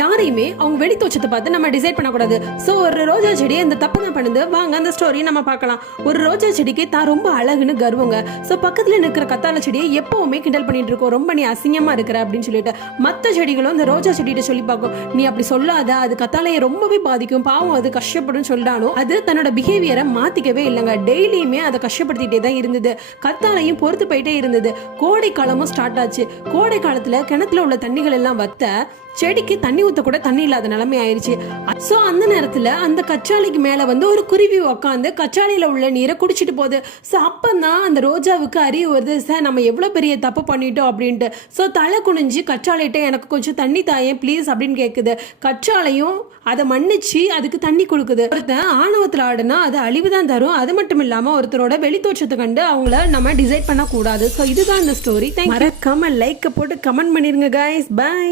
யாரையுமே அவங்க வெளி தோற்றத்தை பார்த்து நம்ம டிசைட் பண்ணக்கூடாது. ஸோ ஒரு ரோஜா செடி அந்த தப்பு தான் பண்ணுது. வாங்க அந்த ஸ்டோரி நம்ம பார்க்கலாம். ஒரு ரோஜா செடிக்கு தான் ரொம்ப அழகுன்னு கர்வங்க. ஸோ பக்கத்தில் நிற்கிற கத்தாழை செடியை எப்பவுமே கிண்டல் பண்ணிட்டு இருக்கோம், ரொம்ப நீ அசிங்கமா இருக்கிற அப்படின்னு சொல்லிட்டு. மற்ற செடிகளும் இந்த ரோஜா செடிகிட்ட சொல்லி பார்க்கும், நீ அப்படி சொல்லாத, அது கத்தாழையை ரொம்பவே பாதிக்கும், பாவம் அது கஷ்டப்படும் சொல்லிட்டாலும் அது தன்னோட பிஹேவியரை மாத்திக்கவே இல்லைங்க. டெய்லியுமே அதை கஷ்டப்படுத்திட்டே தான் இருந்தது. கத்தாழையும் பொறுத்து போயிட்டே இருந்தது. கோடை காலமும் ஸ்டார்ட் ஆச்சு. கோடை காலத்துல கிணத்துல உள்ள தண்ணிகள் எல்லாம் வத்த செடிக்கு தண்ணி ஊத்த கூட தண்ணி இல்லாத நிலைமை ஆயிடுச்சு. சோ அந்த நேரத்துல அந்த கச்சாலைக்கு மேல வந்து ஒரு குருவி உக்காந்து கச்சாலையில உள்ள நீரை குடிச்சிட்டு போகுது. சோ அப்பதான் அந்த ரோஜாவுக்கு அறிவு வருது, சார் நம்ம எவ்வளவு பெரிய தப்பு பண்ணிட்டோம் அப்படின்ட்டு. சோ தலை குனிஞ்சு கச்சாலையிட்ட எனக்கு கொஞ்சம் தண்ணி தாயேன் ப்ளீஸ் அப்படின்னு கேக்குது. கச்சாலையும் அதை மன்னிச்சு அதுக்கு தண்ணி கொடுக்குது. ஒருத்தன் ஆணவத்துல ஆடுனா அது அழிவுதான் தரும். அது மட்டும் இல்லாம ஒருத்தரோட வெளித்தோற்றத்தை கண்டு அவங்கள நம்ம டிசைட் பண்ண கூடாது. சோ இதுதான் இந்த ஸ்டோரி. மறக்காம லைக் போட்டு கமெண்ட் பண்ணிருங்க கைஸ். பை.